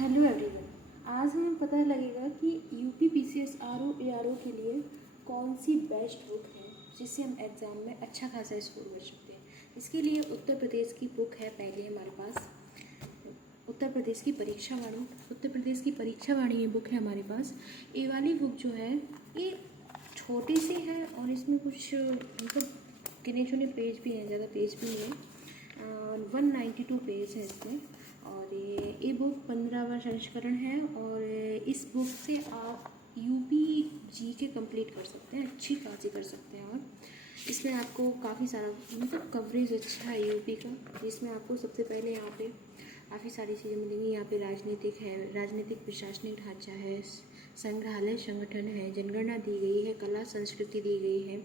Hello everyone. आज हमें पता लगेगा कि यूपी पीसीएस आरओ एआरओ के लिए कौन सी बेस्ट बुक है जिससे हम एग्ज़ाम में अच्छा खासा स्कोर कर सकते हैं। इसके लिए उत्तर प्रदेश की बुक है पहले हमारे पास, उत्तर प्रदेश की परीक्षा वाणी ये बुक है हमारे पास। ये वाली बुक जो है ये छोटी सी है और इसमें कुछ मतलब गिने चुने पेज भी हैं, ज़्यादा पेज भी नहीं है। 192 पेज है इसमें और ये बुक 15वां संस्करण है और इस बुक से आप यूपी जीके कंप्लीट कर सकते हैं, अच्छी खासी कर सकते हैं। और इसमें आपको काफ़ी सारा मतलब कवरेज अच्छा है यूपी का, जिसमें आपको सबसे पहले यहाँ पे काफ़ी सारी चीज़ें मिलेंगी। यहाँ पे राजनीतिक है, राजनीतिक प्रशासनिक ढांचा है, संग्रहालय संगठन है, जनगणना दी गई है, कला संस्कृति दी गई है,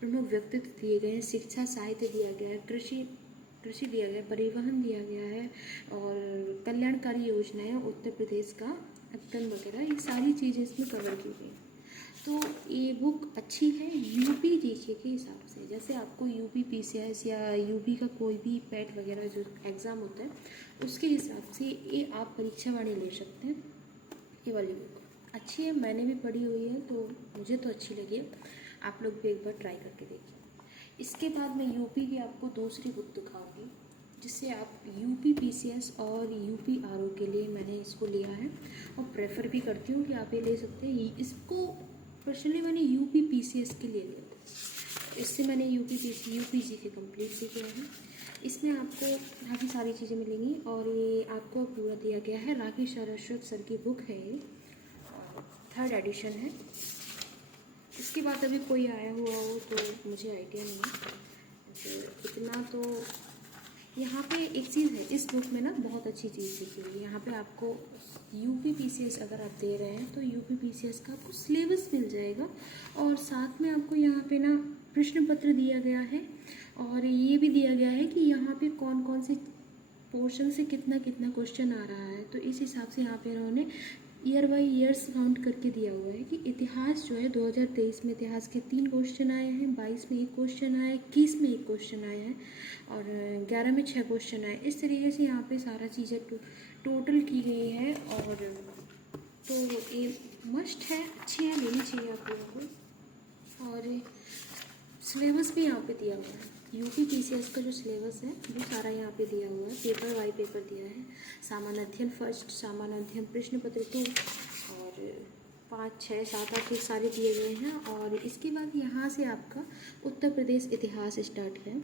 प्रमुख व्यक्तित्व दिए गए हैं, शिक्षा साहित्य दिया गया है, कृषि दिया गया है, परिवहन दिया गया है और कल्याणकारी योजनाएं, उत्तर प्रदेश का अध्ययन वगैरह, ये सारी चीज़ें इसमें कवर की गई हैं। तो ये बुक अच्छी है यूपी जीके के हिसाब से। जैसे आपको यूपी पीसीएस या यूपी का कोई भी पैट वगैरह जो एग्ज़ाम होता है उसके हिसाब से ये आप परीक्षा वाणी ले सकते हैं। ये वाली बुक अच्छी है, मैंने भी पढ़ी हुई है तो मुझे तो अच्छी लगी है। आप लोग भी एक बार ट्राई करके देखिए। इसके बाद मैं यूपी की आपको दूसरी बुक दिखाऊंगी जिससे आप यूपी पीसीएस और यूपी आरओ के लिए मैंने इसको लिया है और प्रेफर भी करती हूँ कि आप ये ले सकते हैं। इसको पर्सनली मैंने यूपी पीसीएस के लिए लिया था, इससे मैंने यूपी जी के कंप्लीट भी किया है। इसमें आपको काफ़ी सारी चीज़ें मिलेंगी और ये आपको पूरा दिया गया है। राकेश सारस्वत सर की बुक है ये, 3rd एडिशन है। इसके बाद अभी कोई आया हुआ हो तो मुझे आइडिया नहीं है, तो इतना तो यहाँ पे एक चीज़ है इस बुक में ना, बहुत अच्छी चीज़ सीखी हुई है। यहाँ पे आपको यूपी पीसीएस अगर आप दे रहे हैं तो यूपी पीसीएस का आपको सिलेबस मिल जाएगा और साथ में आपको यहाँ पे ना प्रश्न पत्र दिया गया है और ये भी दिया गया है कि यहाँ पे कौन कौन से पोर्शन से कितना कितना क्वेश्चन आ रहा है। तो इस हिसाब से यहाँ पे इन्होंने ईयर बाई ईयर्स काउंट करके दिया हुआ है कि इतिहास जो है 2023 में इतिहास के 3 क्वेश्चन आए हैं, 22 में 1 क्वेश्चन आया है, 21 में 1 क्वेश्चन आया है और 11 में 6 क्वेश्चन आए। इस तरीके से यहाँ पे सारा चीज़ें टोटल की गई है और तो ये मस्ट है, अच्छी है, लेनी चाहिए आप लोगों को। और सिलेबस भी यहाँ पे दिया हुआ है, यूपी पीसीएस का जो सिलेबस है वो सारा यहाँ पे दिया हुआ है। पेपर वाई पेपर दिया है, सामान्य अध्ययन फर्स्ट, सामान्य अध्ययन प्रश्न पत्र 2 और 5, 6, 7, 8 ये सारे दिए गए हैं। और इसके बाद यहाँ से आपका उत्तर प्रदेश इतिहास स्टार्ट है।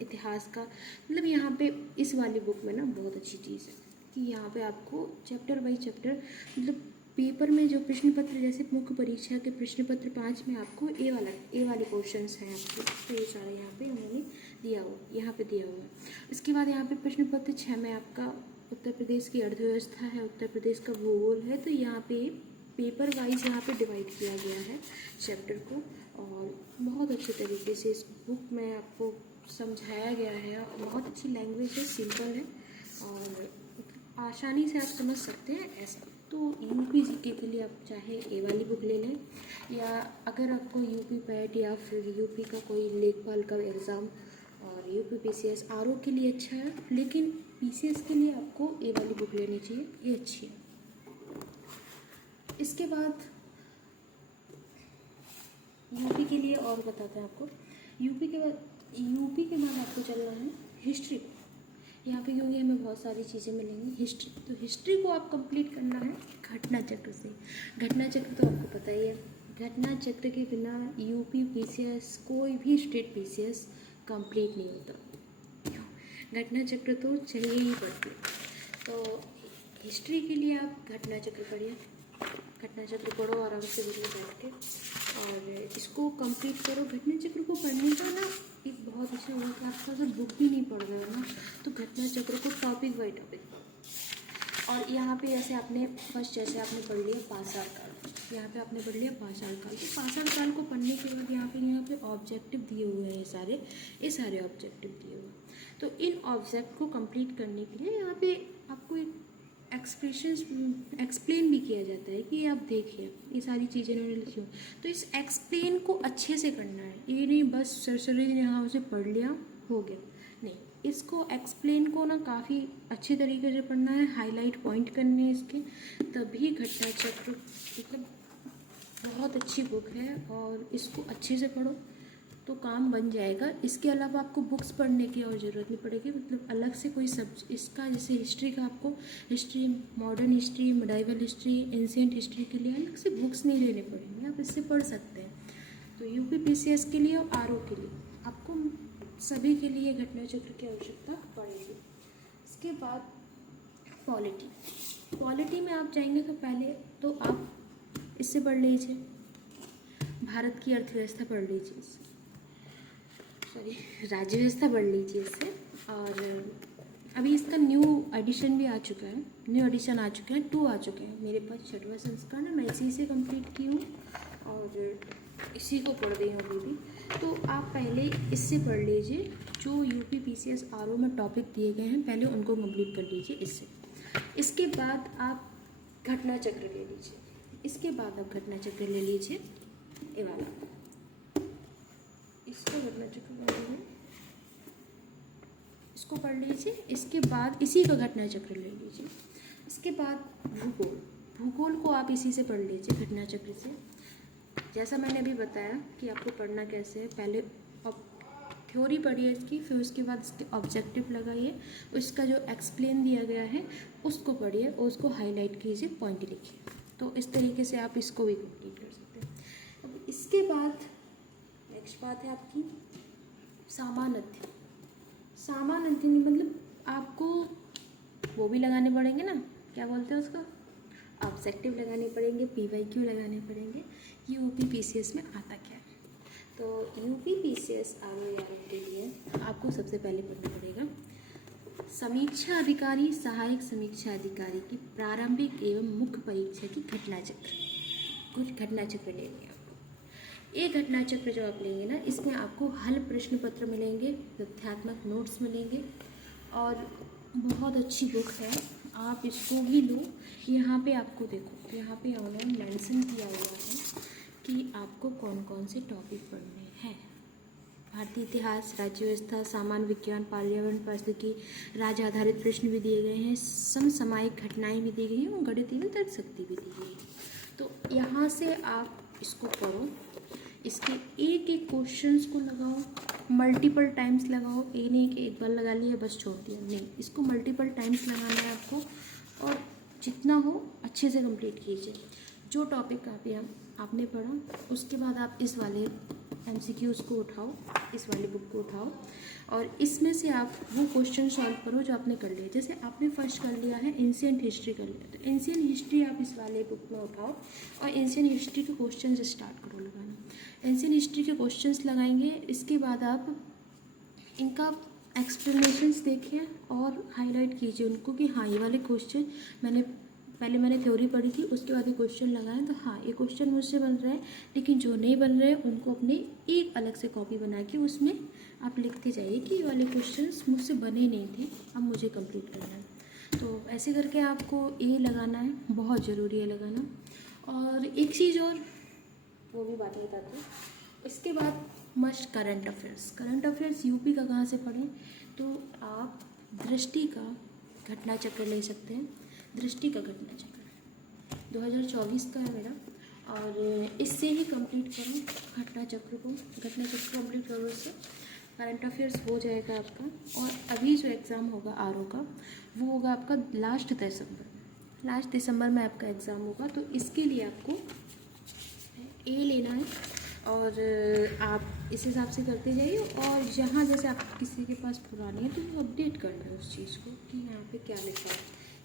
इतिहास का मतलब यहाँ पे इस वाली बुक में ना बहुत अच्छी चीज़ है कि यहाँ पे आपको चैप्टर बाई चैप्टर मतलब पेपर में जो प्रश्न पत्र, जैसे मुख्य परीक्षा के प्रश्न पत्र 5 में आपको ए वाले क्वेश्चंस हैं आपको, तो ये सारे यहाँ पे उन्होंने दिया हुआ, यहाँ पे दिया हुआ है। इसके बाद यहाँ पे प्रश्न पत्र 6 में आपका उत्तर प्रदेश की अर्थव्यवस्था है, उत्तर प्रदेश का भूगोल है। तो यहाँ पे पेपर वाइज यहाँ पे डिवाइड किया गया है चैप्टर को और बहुत अच्छे तरीके से इस बुक में आपको समझाया गया है और बहुत अच्छी लैंग्वेज है, सिंपल है और आसानी से आप समझ सकते हैं ऐसा। तो यूपी जीके के लिए आप चाहे ए वाली बुक ले लें या अगर आपको यूपी पैट या फिर यूपी का कोई लेखपाल का एग्ज़ाम और यूपी पीसीएस आरओ के लिए अच्छा है, लेकिन पीसीएस के लिए आपको ए वाली बुक लेनी चाहिए, ये अच्छी है। इसके बाद यूपी के लिए और बताते हैं आपको। यूपी के बाद आपको चलना है हिस्ट्री यहाँ पे, क्योंकि हमें बहुत सारी चीज़ें मिलेंगी हिस्ट्री। तो हिस्ट्री को आप कंप्लीट करना है घटना चक्र से। घटना चक्र तो आपको पता ही है, घटना चक्र के बिना यूपी पीसीएस कोई भी स्टेट पीसीएस कंप्लीट नहीं होता। घटना चक्र तो चाहिए ही पड़ती है। तो हिस्ट्री के लिए आप घटना चक्र पढ़िए, घटना चक्र पढ़ो आराम से वीडियो बैठ के और इसको कंप्लीट करो। घटना चक्र को पढ़ने का ना एक बहुत अच्छा होगा कि आपका अगर बुक भी नहीं पढ़ रहे हो ना तो घटना चक्र को टॉपिक बाई टॉपिक पढ़ो। और यहाँ पे जैसे आपने पढ़ लिया पाषाण काल, यहाँ पे आपने पढ़ लिया पाषाण काल। तो पाषाण काल को पढ़ने के बाद यहाँ पे ऑब्जेक्टिव दिए हुए हैं, ये सारे ऑब्जेक्टिव दिए हुए हैं। तो इन ऑब्जेक्ट को कंप्लीट करने के लिए यहाँ पे आपको एक एक्सप्लेन भी किया जाता है कि आप देखिए ये सारी चीज़ें इन्होंने लिखी हो। तो इस एक्सप्लेन को अच्छे से करना है, ये नहीं बस सरसरी यहाँ उसे पढ़ लिया हो गया, नहीं, इसको एक्सप्लेन को ना काफ़ी अच्छे तरीके से पढ़ना है, हाईलाइट पॉइंट करने हैं इसके, तभी घटना चक्र मतलब बहुत अच्छी बुक है और इसको अच्छे से पढ़ो तो काम बन जाएगा। इसके अलावा आपको बुक्स पढ़ने की और ज़रूरत नहीं पड़ेगी, मतलब अलग से कोई इसका जैसे हिस्ट्री का आपको history, modern history, medieval history, ancient history के लिए अलग से बुक्स नहीं लेने पड़ेंगे, आप इससे पढ़ सकते हैं। तो यूपीपीसीएस के लिए और आरओ के लिए आपको सभी के लिए घटना चक्र की आवश्यकता पड़ेगी। इसके बाद पॉलिटी में आप जाएंगे तो पहले तो आप इससे पढ़ लीजिए, भारत की अर्थव्यवस्था पढ़ लीजिए इससे, राज्य व्यवस्था पढ़ लीजिए इससे। और अभी इसका न्यू एडिशन भी आ चुका है, न्यू एडिशन आ चुके हैं, 2 आ चुके हैं मेरे पास। 6वां संस्करण है, मैं इसी से कंप्लीट की हूँ और इसी को पढ़ रही हूँ अभी भी। तो आप पहले इससे पढ़ लीजिए, जो यूपीपीसीएस आरओ में टॉपिक दिए गए हैं पहले उनको कंप्लीट कर लीजिए इससे। इसके बाद आप घटना चक्र ले लीजिए, इसके बाद आप घटना चक्र ले लीजिए ये वाला, इसको घटना चक्र पढ़ लीजिए, इसको पढ़ लीजिए। इसके बाद इसी का घटना चक्र ले लीजिए। इसके बाद भूगोल को आप इसी से पढ़ लीजिए, घटना चक्र से। जैसा मैंने अभी बताया कि आपको पढ़ना कैसे है, पहले थ्योरी पढ़िए इसकी, फिर उसके बाद इसके ऑब्जेक्टिव लगाइए, उसका जो एक्सप्लेन दिया गया है उसको पढ़िए और उसको हाईलाइट कीजिए, पॉइंट लिखिए। तो इस तरीके से आप इसको भी कंप्लीट कर सकते हैं। अब इसके बाद नेक्स्ट बात है आपकी सामान्य मतलब आपको वो भी लगाने पड़ेंगे ना, क्या बोलते हैं उसको, ऑब्जेक्टिव लगाने पड़ेंगे, पीवाईक्यू लगाने पड़ेंगे, यूपीपीसीएस में आता क्या है। तो यूपीपीसीएस आरओ के लिए आपको सबसे पहले पढ़ना पड़ेगा समीक्षा अधिकारी, सहायक समीक्षा अधिकारी की प्रारंभिक एवं मुख्य परीक्षा की घटना चक्र। कुछ घटना चक्र लेंगे आपको। ये घटना चक्र जो आप लेंगे ना, इसमें आपको हल प्रश्न पत्र मिलेंगे, तथ्यात्मक नोट्स मिलेंगे और बहुत अच्छी बुक है, आप इसको भी लो। यहाँ पे आपको देखो, यहाँ पे उन्होंने मेंशन किया हुआ है कि आपको कौन कौन से टॉपिक पढ़ने हैं। भारतीय इतिहास, राज्य व्यवस्था, सामान्य विज्ञान, पर्यावरण पारिस्थितिकी, राज्य आधारित प्रश्न भी दिए गए हैं, समसामयिक घटनाएं भी दी गई हैं और गणित एवं तर्क शक्ति भी दी गई है। तो यहाँ से आप इसको पढ़ो, इसके एक एक क्वेश्चंस को लगाओ, मल्टीपल टाइम्स लगाओ, ये नहीं कि एक बार लगा लिया बस छोड़ दिया, नहीं, इसको मल्टीपल टाइम्स लगाना है आपको और जितना हो अच्छे से कंप्लीट कीजिए। जो टॉपिक आपने पढ़ा उसके बाद आप इस वाले MCQs को उठाओ, इस वाली बुक को उठाओ और इसमें से आप वो क्वेश्चन सॉल्व करो जो आपने कर लिया। जैसे आपने फर्स्ट कर लिया है एंशिएंट हिस्ट्री कर लिया, तो एंशिएंट हिस्ट्री आप इस वाले बुक में उठाओ और एंशिएंट हिस्ट्री के क्वेश्चन स्टार्ट करो लगाना। एंशिएंट हिस्ट्री के क्वेश्चंस लगाएंगे, इसके बाद आप इनका एक्सप्लेनेशंस देखिए और हाईलाइट कीजिए उनको कि हाँ ये वाले क्वेश्चन मैंने थ्योरी पढ़ी थी, उसके बाद ये क्वेश्चन लगाएं तो हाँ ये क्वेश्चन मुझसे बन रहा है, लेकिन जो नहीं बन रहे हैं उनको अपने एक अलग से कॉपी बना के उसमें आप लिखते जाइए कि ये वाले क्वेश्चंस मुझसे बने नहीं थे, अब मुझे कंप्लीट करना है। तो ऐसे करके आपको ये लगाना है, बहुत ज़रूरी है लगाना। और एक चीज़ और वो भी बात बताती हूँ। इसके बाद मस्ट करंट अफेयर्स यूपी का कहाँ से पढ़ें, तो आप दृष्टि का घटना चक्र ले सकते हैं। दृष्टि का घटना चक्र 2024 का है मेरा, और इससे ही कंप्लीट करो घटना चक्र कंप्लीट करो, इससे करंट अफेयर्स हो जाएगा आपका। और अभी जो एग्ज़ाम होगा आरओ का वो होगा आपका लास्ट दिसंबर में आपका एग्ज़ाम होगा। तो इसके लिए आपको ए लेना है और आप इस हिसाब से करते जाइए। और यहाँ जैसे आप किसी के पास पुरानी है तो वो अपडेट करना है उस चीज़ को कि यहाँ पे क्या लिखा है,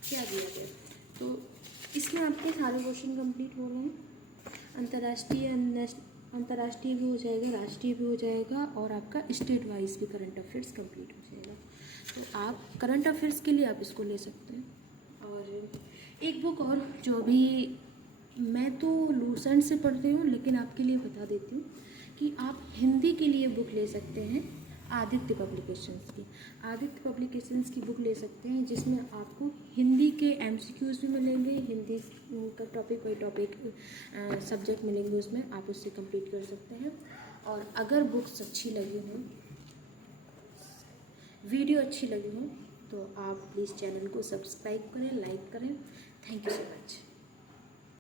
क्या दिया गया। तो इसमें आपके सारे क्वेश्चन कंप्लीट हो रहे हैं। अंतर्राष्ट्रीय भी हो जाएगा, राष्ट्रीय भी हो जाएगा और आपका स्टेट वाइज भी करंट अफेयर्स कंप्लीट हो जाएगा। तो आप करंट अफेयर्स के लिए आप इसको ले सकते हैं। और एक बुक और जो भी मैं तो लूसेंट से पढ़ती हूँ, लेकिन आपके लिए बता देती हूँ कि आप हिंदी के लिए बुक ले सकते हैं आदित्य पब्लिकेशंस की बुक ले सकते हैं, जिसमें आपको हिंदी के MCQs भी मिलेंगे, हिंदी का टॉपिक सब्जेक्ट मिलेंगे, उसमें आप उससे कंप्लीट कर सकते हैं। और अगर बुक्स अच्छी लगी हों वीडियो अच्छी लगी हो तो आप प्लीज़ चैनल को सब्सक्राइब करें, लाइक करें। Thank you so much.